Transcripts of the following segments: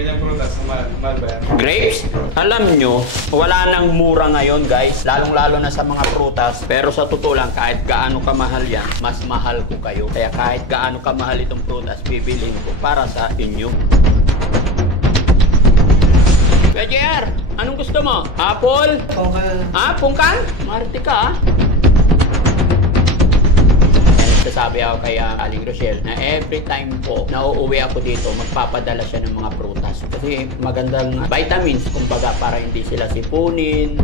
Ganyang prutas, mahal ba yan? Grapes? Alam nyo, wala nang mura ngayon guys, lalong-lalo na sa mga prutas. Pero sa totoo lang, kahit gaano kamahal yan, mas mahal ko kayo. Kaya kahit gaano kamahal itong prutas, bibilhin ko para sa inyo. Kuya JR, anong gusto mo? Apple? Pungkan. Pungkan? Marti ka Sasabi ako kay Aling Rochelle na every time po na uuwi ako dito, magpapadala siya ng mga prutas. Kasi magandang vitamins, kumbaga, para hindi sila sipunin.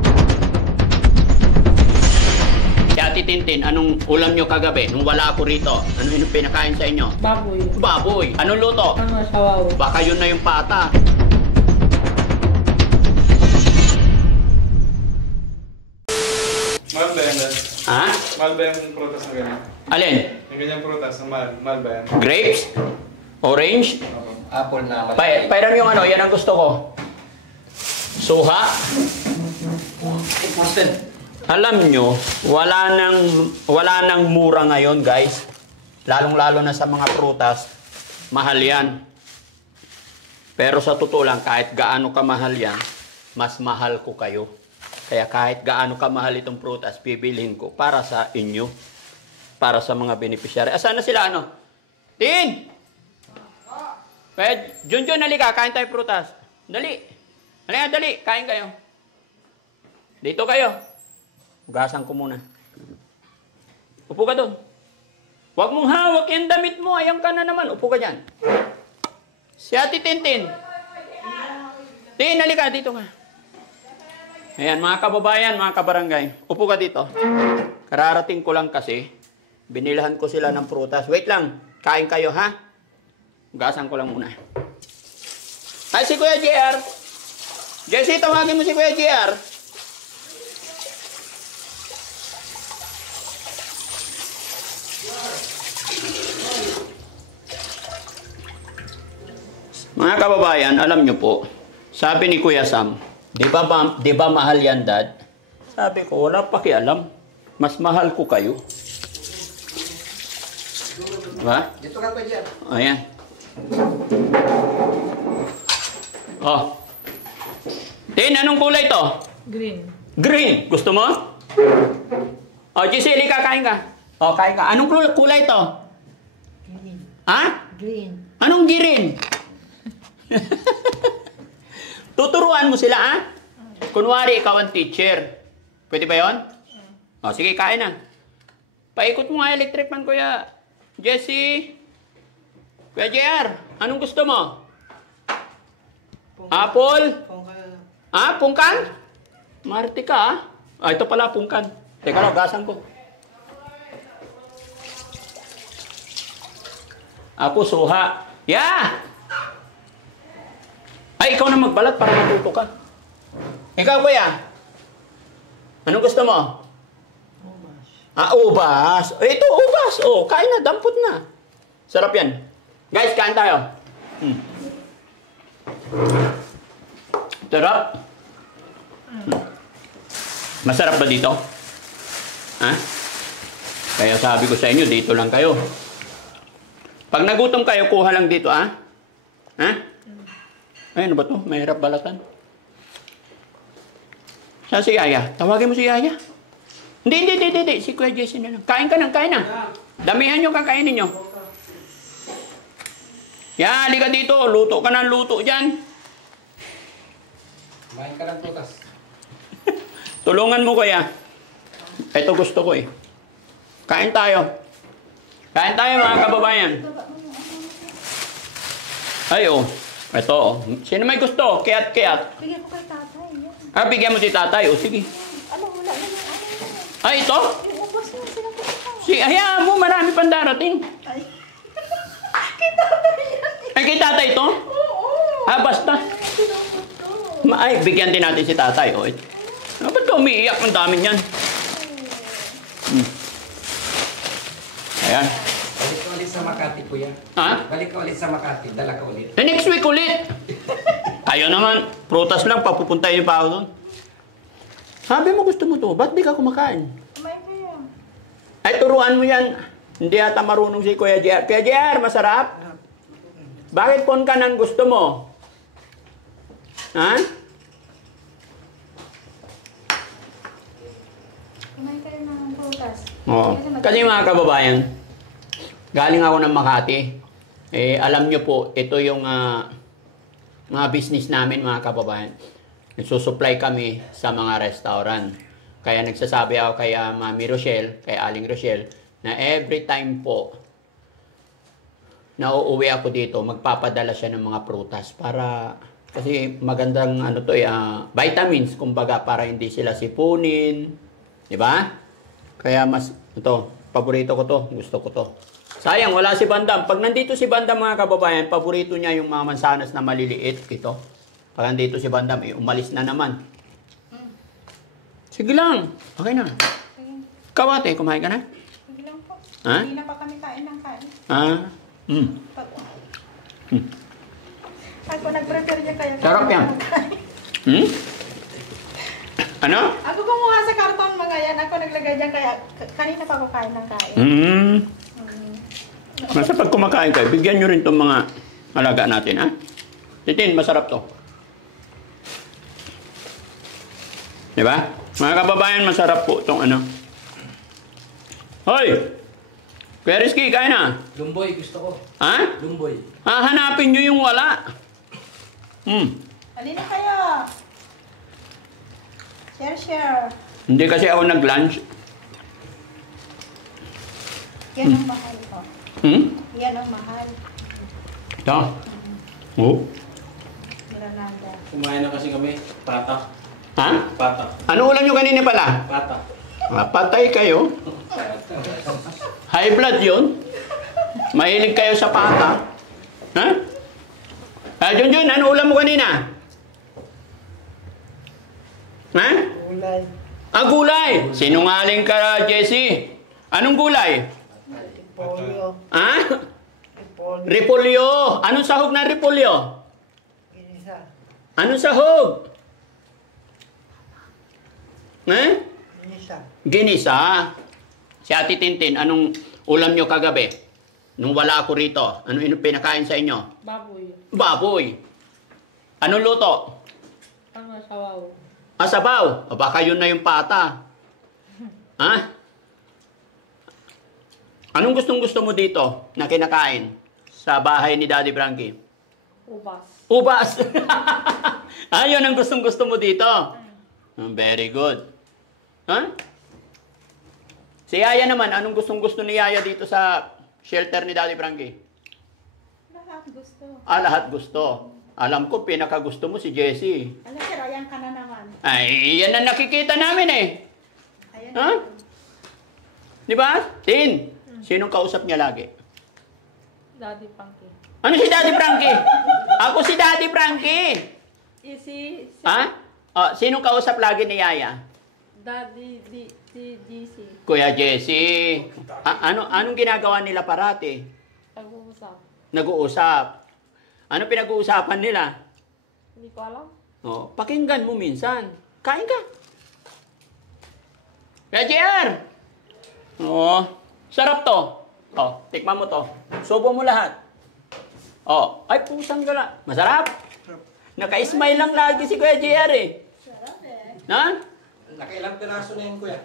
Kaya Tintin, anong ulam nyo kagabi nung wala ako rito? Ano yung pinakain sa inyo? Baboy. Baboy. Anong luto? Sawaw. Baka yun na yung pata. Mahal ba yan? Mahal ba yung prutas na ganyan? Alin? Yung ganyang prutas, mahal ba yan? Grapes? Orange? Apple na. Pairam yung yan ang gusto ko. Suha? Alam nyo, wala nang mura ngayon guys. Lalong-lalo na sa mga prutas, mahal yan. Pero sa totoo lang, kahit gaano kamahal yan, mas mahal ko kayo. Kaya kahit gaano kamahal itong prutas, bibilhin ko para sa inyo. Para sa mga beneficiary. Asan na sila Tin! Junjun, halika, kain tayo prutas. Dali. Halika, dali, kain kayo. Dito kayo. Hugasan ko muna. Upo ka doon. Huwag mong hawak yung damit mo. Ayan ka na naman. Upo ka dyan. Si Ate Tintin. Tin, halika. Dito ka. Ayan, mga kababayan, mga kabarangay. Upo ka dito. Kararating ko lang kasi. Binilahan ko sila ng prutas. Wait lang. Kain kayo, ha? Hugasan ko lang muna. Ay, si Kuya JR. Jessie, tawagin mo si Kuya JR. Mga kababayan, alam nyo po, sabi ni Kuya Sam, di ba mahal yan, Dad? Sabi ko, wala pakialam. Mas mahal ko kayo. Diba? Dito ka pa dyan. Ayan. Tin, anong kulay to? Green. Green. Gusto mo? Giselle, kakain ka. Kain ka. Anong kulay to? Green. Green. Anong green? Tuturuan mo sila, Kunwari, ikaw ang teacher. Pwede ba yun? Sige, kain na. Paikot mo nga electric man, Kuya Jessie. Kuya JR, anong gusto mo? Apple? Pungkan. Pungkan? Marti ka, ito pala, pungkan. Teka lang, gasan ko. Ako, suha. Ay, ikaw na magbalat para matuto ka. Ikaw, Kuya. Anong gusto mo? Ubas. Ito, ubas. Kain na, dampot na. Sarap yan. Guys, kain tayo. Sarap. Masarap ba dito? Kaya sabi ko sa inyo, dito lang kayo. Pag nagutom kayo, kuha lang dito, Ay, ano ba to? Mahirap balatan. Saan si Yaya? Tawagin mo si Yaya. Hindi. Si Kuya Jessie na lang. Kain ka na, kain na. Damihan nyo kakainin nyo. Halika dito. Luto ka ng luto dyan. Kumain ka ng prutas. Tulungan mo, Kuya. Ito gusto ko Kain tayo. Kain tayo, mga kababayan. Ay, Ito, Sino may gusto? Kiyat. Bigyan ko kay tatay. Yan. Bigyan mo si tatay. Sige. Wala na yung Ay, ito? Yung ubos na sila po ito. Hayaan mo, marami pang darating. Ay. Kay tatay yan. Ay, kay tatay ito? Oo. Basta. Ay, bigyan din natin si tatay. Ba't ka umiiyak? Ang dami niyan. Ayan. Balik ka ulit sa Makati, Kuya. Balik ka ulit sa Makati. Dala ka ulit. Next week ulit. Ayaw naman. Prutas lang. Papupuntahin pa ako doon. Sabi mo gusto mo to. Ba't di ka kumakain? Kumain kayo. Ay, turuan mo yan. Hindi ata marunong si Kuya JR. Kuya JR, masarap? Bakit pon ka nang gusto mo? Ha? Kumain kayo ng prutas. Oo. Kasi mga kababayan, galing ako ng Makati. Alam nyo po, ito yung mga business namin mga kababayan. Nagsusupply kami sa mga restaurant. Kaya nagsasabi ako kay Mami Rochelle, kay Aling Rochelle, na every time po na uuwi ako dito, magpapadala siya ng mga prutas para kasi magandang vitamins kumbaga para hindi sila sipunin, di ba? Kaya mas ito, paborito ko to, gusto ko to. Sayang wala si Bandam. Pag nandito si Bandam mga kababayan, paborito niya yung mga mansanas na maliliit ito. Pag nandito si Bandam, umalis na naman. Sige lang. Okay na. Ikaw ate, kumain ka na? Sige lang po. Ha? Hindi na pa kami kain ng kain. Ako nag-prepare niya kaya. Sarap yan. Ano? Ako kumuha sa karton mga yan. Ako naglagay dyan kaya kanina pa ako kain ng kain. Basta pag kumakain kayo, bigyan nyo rin itong mga alaga natin, ha? Titin, masarap to. Diba? Mga kababayan, masarap po itong ano. Hoy! Kuya Rizky, kain na. Lumboy, gusto ko. Ha? Lumboy. Hanapin nyo yung wala. Halina kayo. Share. Hindi kasi ako nag-lunch. Yan ang mahal ko. Yan ang mahal. Ito. Oh. Granada. Kumain na kasi kami. Pata. Ha? Pata. Ano ulam nyo kanina pala? Pata. Patay kayo. High blood yun. Mahilig kayo sa pata. Ha? Junjun, ano ulam mo kanina? Ha? Gulay. Gulay. Sinungaling ka, Jessie. Anong gulay? Polio. Ha? Repolyo. Anong sahog ng repolyo? Ginisa. Anong sahog? Ginisa. Ginisa. Si Ate Tintin, anong ulam nyo kagabi? Nung wala ako rito, ano pinakain sa inyo? Baboy. Baboy. Anong luto? Ang sawaw. Sabaw. Baka yun na yung pata. Ha? Anong gustong-gusto mo dito na kinakain sa bahay ni Daddy Frankie? Ubas. Ubas. Ayun ang gustong-gusto mo dito. Very good. Ha? Si Yaya naman, anong gustong-gusto ni Yaya dito sa shelter ni Daddy Frankie? Lahat gusto. Lahat gusto. Alam ko, pinakagusto mo si Jessie. Alam sir, ayan ka na naman. Ay, yan ang nakikita namin eh. Ayan Ha? Di ba? Tin, sinong kausap niya lagi? Daddy Frankie. Ano si Daddy Frankie? Ako si Daddy Frankie. Si Ha? Sinong kausap lagi ni Yaya? Daddy si GC. Kuya Jessie. Anong ginagawa nila parati? Pag-uusap. Nag-uusap. Ano pinag-uusapan nila? Hindi ko alam. Pakinggan mo minsan. Kain ka. Kuya JR. Sarap to. Tikman mo to. Subo mo lahat. Ay pusang gala. Masarap. Naka-smile lang lagi si Kuya JR eh. Sarap eh. Ha? Nakailang piraso na yun, kuya.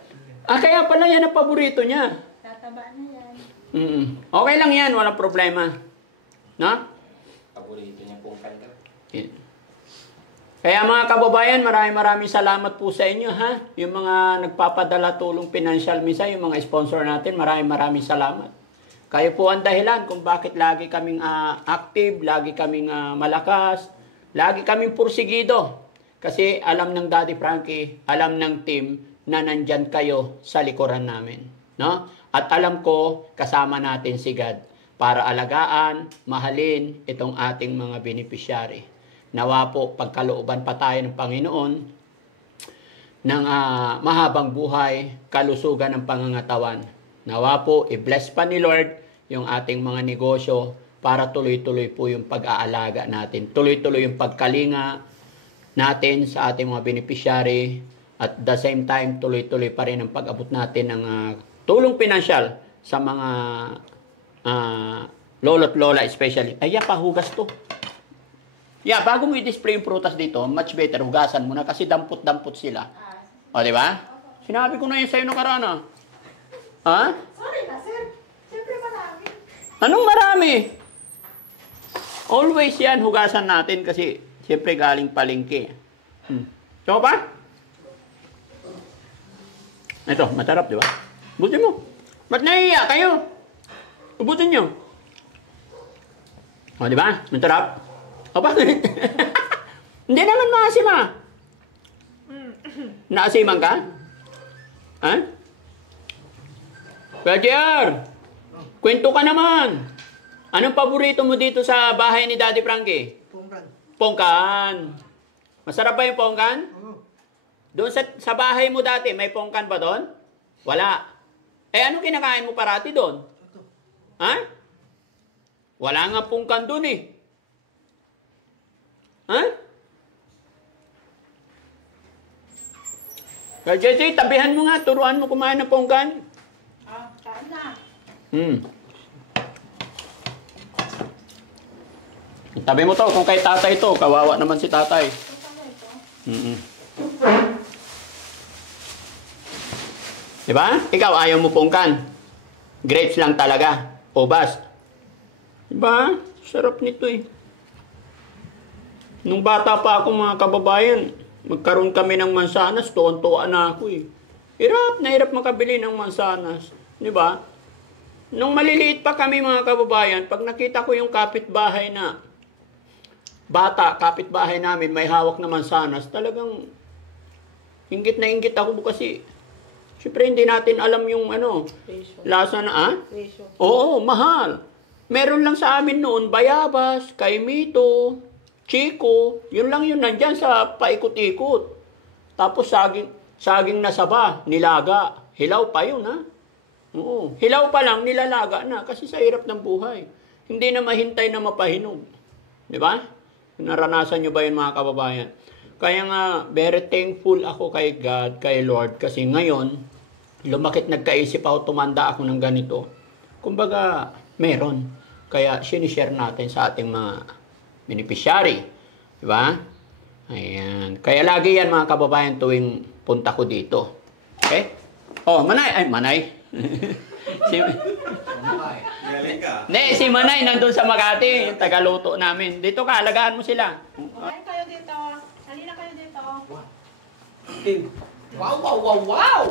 Kaya pala yan ang paborito niya. Tataba na yan. Okay lang yan, walang problema. Na? Paborito niya pong kanta. Kaya mga kababayan, maraming salamat po sa inyo ha. Yung mga nagpapadala tulong financial minsan, yung mga sponsor natin, maraming salamat. Kayo po ang dahilan kung bakit lagi kaming active, lagi kaming malakas, lagi kaming pursigido. Kasi alam ng Daddy Frankie, alam ng team na nandyan kayo sa likuran namin. No? At alam ko, kasama natin si God para alagaan, mahalin itong ating mga beneficiary. Nawa po, pagkalooban pa tayo ng Panginoon ng mahabang buhay, kalusugan ng pangangatawan. Nawa po, i-bless pa ni Lord yung ating mga negosyo para tuloy-tuloy po yung pag-aalaga natin. Tuloy-tuloy yung pagkalinga natin sa ating mga beneficiary at the same time tuloy-tuloy pa rin ang pag-abot natin ng tulong pinansyal sa mga lolo't lola especially. Ay, pahugas to. Yeah, bago mo i-display yung prutas dito, much better, hugasan mo na kasi dampot-dampot sila. O, di ba? Sinabi ko na yun sa'yo nakaraan, ah. Ha? Sorry na, sir. Siyempre marami. Anong marami? Always yan, hugasan natin kasi siyempre galing palengke. So ba? Ito, masarap, di ba? Ubusin mo. Ba't nahiya kayo? Ubusin nyo. O, di ba? Masarap. O, bakit? Hindi naman maasim, ah. Naasiman ka? Ha? Roger! Kwento ka naman. Anong paborito mo dito sa bahay ni Daddy Frankie? Pongkan. Pongkan. Masarap ba yung pongkan? Doon sa bahay mo dati, may pongkan ba doon? Wala. Eh, ano kinakain mo parati doon? Ha? Wala nga pongkan doon eh. Ha? Kaya Jesse, tabihan mo nga, turuan mo kumain ng pongkan. Kain na. Tabi mo to, kung kay tatay to, kawawa naman si tatay. Diba? Ikaw, ayaw mo pongkan. Grapes lang talaga. Ubas. Diba? Sarap nito eh. Nung bata pa ako mga kababayan, magkaroon kami ng mansanas, tuwan-tuwa na ako eh. Hirap na hirap makabili ng mansanas. Diba? Nung maliliit pa kami mga kababayan, pag nakita ko yung kapitbahay na bata, kapitbahay namin, may hawak na mansanas, talagang inggit na inggit ako kasi syempre hindi natin alam yung lasa na, Presyo. Oo, mahal. Meron lang sa amin noon, bayabas, kaimito, chiko, yun lang yun nandyan sa paikot-ikot. Tapos saging na saba, nilaga. Hilaw pa yun, ha? Oo. Hilaw pa lang, nilalaga na kasi sa hirap ng buhay. Hindi na mahintay na mapahinog. Di ba? Naranasan nyo ba yun mga kababayan? Kaya nga, very thankful ako kay God, kay Lord, kasi ngayon, lumakit nagkaisip ako, tumanda ako ng ganito. Kumbaga, meron. Kaya, sinishare natin sa ating mga beneficiary. Di ba? Ayan. Kaya lagi yan mga kababayan tuwing punta ko dito. Okay? Oh, Manay. Ay, Manay. Si Manay nandun sa Makati, yung tagaluto namin. Dito ka, alagaan mo sila. Kain kayo dito. Halina kayo dito. Wow!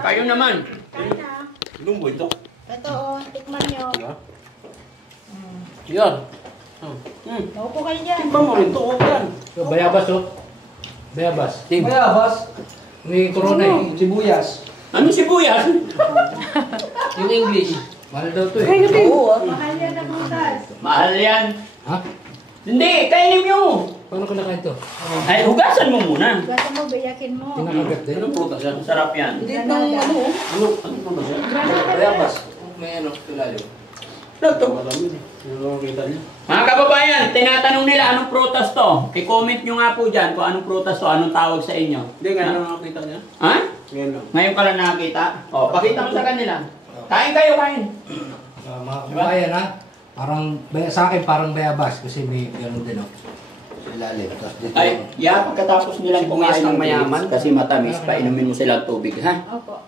Kayo naman. Kain na. Lumbo ito. Ito, tikman nyo. Yan. Maupo kayo dyan. Tikman mo rin ito. Yan. Bayabas, oh. Bayabas. Bayabas. May corona eh. Sibuyas. Ano sibuyas? Yung English. Mahal daw to eh. Mahal yan ang butas. Mahal yan. Ha? Hindi, kainin mo. Paano ka nakain to? Ay, hugasan mo muna. Gata mo, biyakin mo. Tinakagat din. Anong prutas yan? Sarap yan. Hindi nang ano. Anong prutas yan? Bayabas. May ano, ilalim. Madami. Ano kita niya? Mga kababayan, tinatanong nila anong prutas to. I-comment nyo nga po dyan kung anong prutas to, anong tawag sa inyo. Hindi, ngayon lang nakakita niya. Ha? Ngayon lang. Ngayon ka lang nakakita? O, pakita mo sa kanila. Kain kayo, kain. Mga kabayan ha. Sa akin parang bayabas kasi may gano'n din oh. Sa ilalim. Tapos dito. Ay, pagkatapos nilang kumain ng mayaman kasi matamis, painumin mo sila tubig, ha? Opo.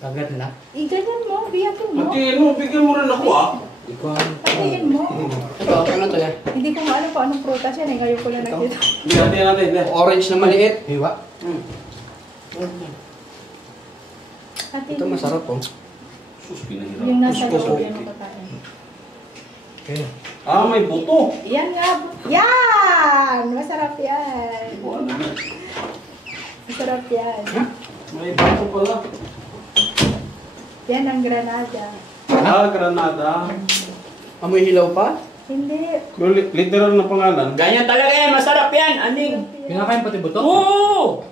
Kagat nila. Iganyan mo, biyakin mo. Matiin mo, bigyan mo rin ako ah. Hindi ko alam. Patiin mo. Ito, ano to yan? Hindi ko nga alam kung anong prutas yan. Ngayon ko lang nakita. Hindi natin. Orange na maliit. Hiwa. Patiin Ito mo. masarap oh. Sus, pinahirap. Yung nasa loob yan ang kakain. Okay. Ah, may buto. Yan nga. Yan! Masarap yan. Buwan na. Masarap yan. May buto pala. Yan ang granada. Ah, Granada. Amoy hilaw pa? Hindi. Literal na pangalan. Ganyan talaga yan, masarap yan, aning. Kinakain pati buto? Oo!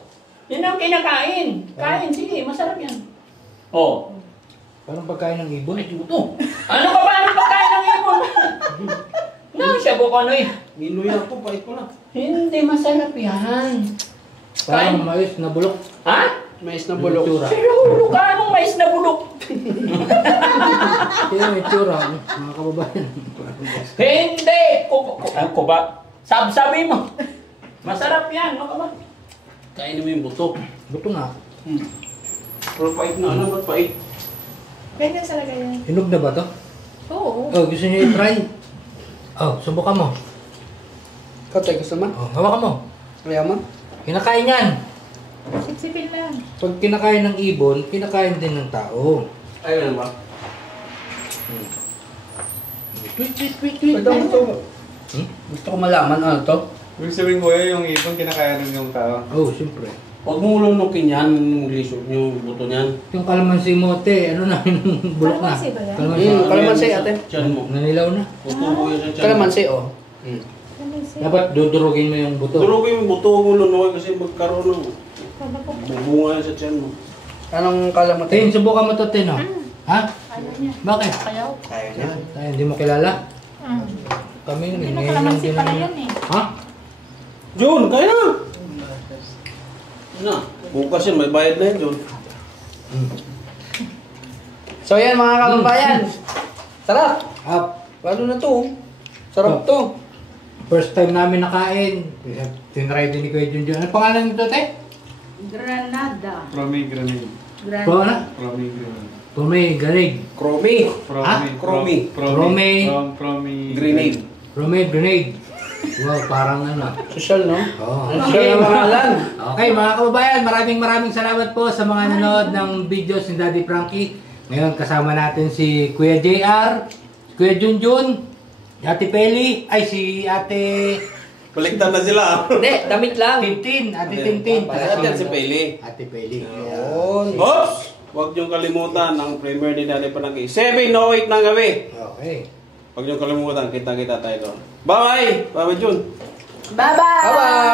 Yan ang kinakain. Kain, sige, masarap yan. Oh. Parang pagkain ng ibon. Ay, buto. Ano ka ba? Ano pagkain ng ibon? No, siya po ano eh. Niluya ko, pait ko na. Hindi, masarap yan. Parang Kain. mais na bulok. Ha? Mais na bulok. Itsura. Pero ka, anong mais na bulok? Kaya may itsura, mga kababayan. Hindi! Kuba. Sabsabi mo. Masarap yan, no ka ba? Kainin mo yung buto. Buto nga. Pero pait na, ano ba pait? Ganyan sa lagayan. Hinog na ba to? Oo. Oh, gusto niyo i-try? Oh, subukan mo. Ikaw tayo gusto mo? Oh, hawakan mo. Kaya mo? Kinakain yan. Sipsipin lang. Pag kinakain ng ibon, kinakain din ng tao. Ayun ba? Wait, wait, wait, wait. Gusto ko malaman ano to. Ibig sabihin ko yung ibon kinakaya rin yung tao. Oh, siyempre. Huwag mo lunukin yan, yung liso, yung buto niyan. Yung kalamansi mo, te, ano na, yung bulok na. Kalamansi ba yan? Kalamansi, Yan, ate. Tiyan mo. Nanilaw na. Tutubo yan sa tiyan. Kalamansi, oh. Kalamansi. Dapat dudurugin mo yung buto. Durugin yung buto mo lunukin kasi magkaroon ng Sabi ko, bubunga yan sa tiyan mo. Anong kalamansi? Tin, subukan mo to, Tin, oh. Ha? ayaw niya. Bakit? Ayaw. Kaya niya. Tayo, hindi mo kilala? Kami, Hindi ngayon na lang kalamansi din pala namin- yun eh. Ha? Jun, kaya na! Yan na. Bukas yan, may bayad na yan, Jun. So yan mga kababayan. Sarap. Up. Lalo na to. Sarap to. First time namin nakain. Tinry din ni Kuya Junjun. Ano pangalan nito, te? Granada. Pomegranate. Pro na? Pomegranate. Pumay, ganig. Chromie. Chromie. Grenade. Pumay, grenade. Wow, parang ano. Social, no? Oh. Social na pangalan. Okay, mga kababayan, maraming salamat po sa mga nanood ng videos ni Daddy Frankie. Ngayon, kasama natin si Kuya JR, Kuya Junjun, Ate Peli, ay si Ate Baliktad na sila. Hindi, damit lang. Tintin, Ate Tintin. Ate si Peli. Ate Peli. Yun. Oops! Huwag niyong kalimutan ang premiere ni Daddy Frankie. 7:08 ng gabi. Okay. Huwag niyong kalimutan, kita-kita tayo doon. Bye! Bye, Jun! Bye-bye! Bye-bye!